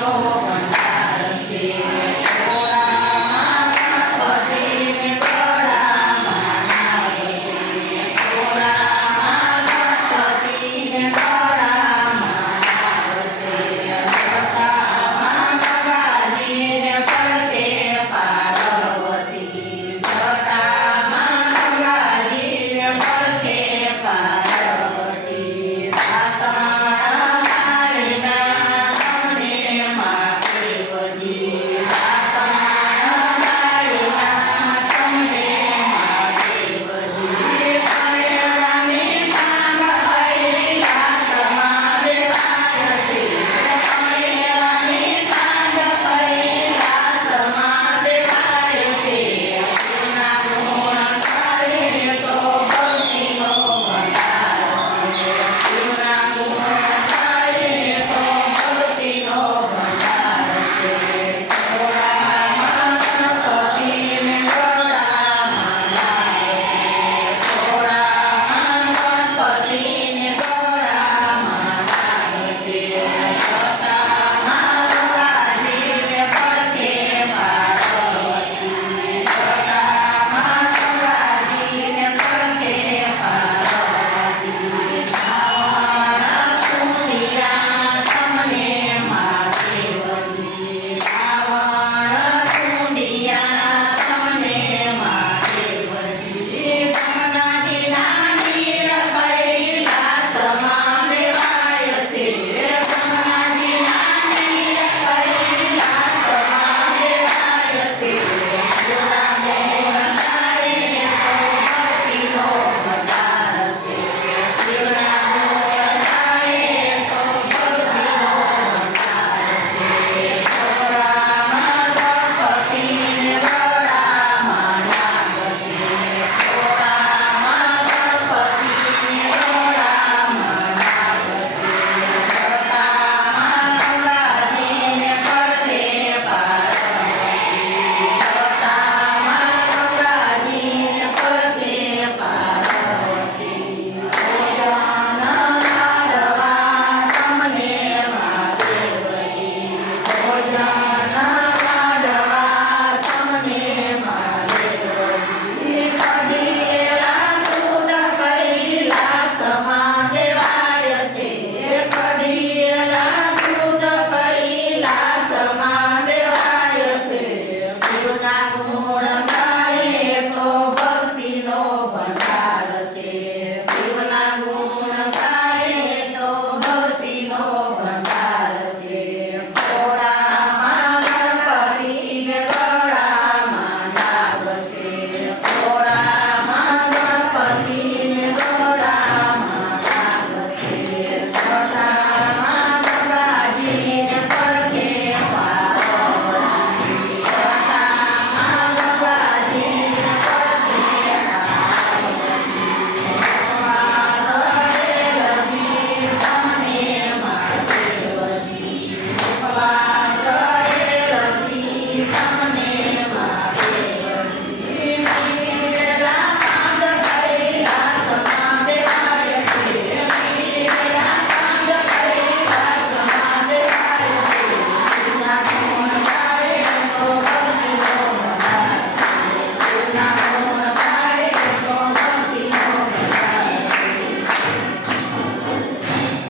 귀여워.